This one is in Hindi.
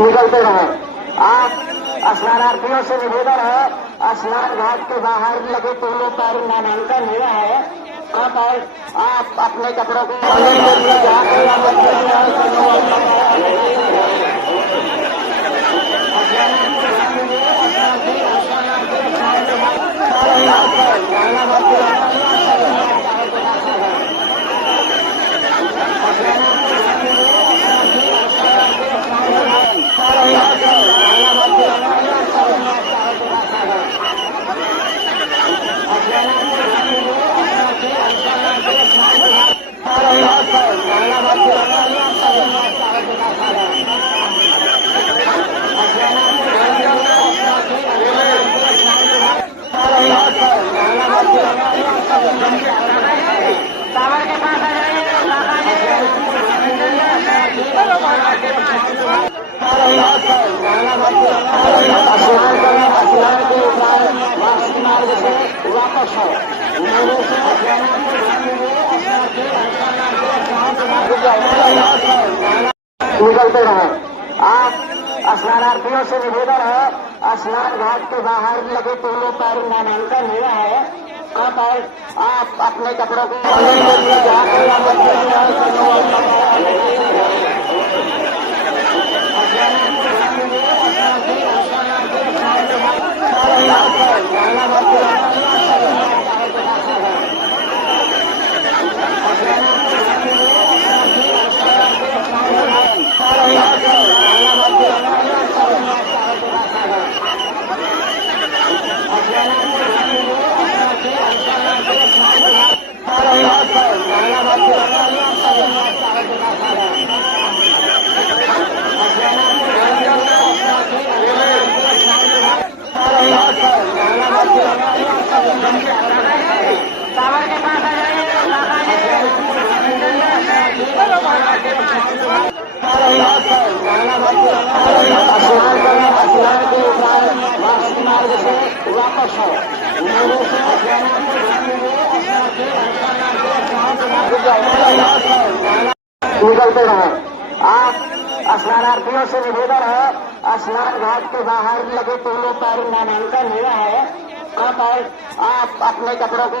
निकलते रहे। आप स्नानार्थियों से निवेदन है, स्नान घाट के बाहर लगे टोलों पर नामांकन हुआ है। आप अपने कपड़ों को वापस है। निकलते रहे। आप स्नानार्थियों से निवेदन है, स्नान घाट के बाहर लगे टोलों पर नामांकन हुआ है। आप अपने कपड़ों को वापस है। निकलते रहे। आप स्नानार्थियों से निवेदन है, स्नान घाट के बाहर लगे टोलों पर नामांकन हुआ है। आप अपने कपड़ों को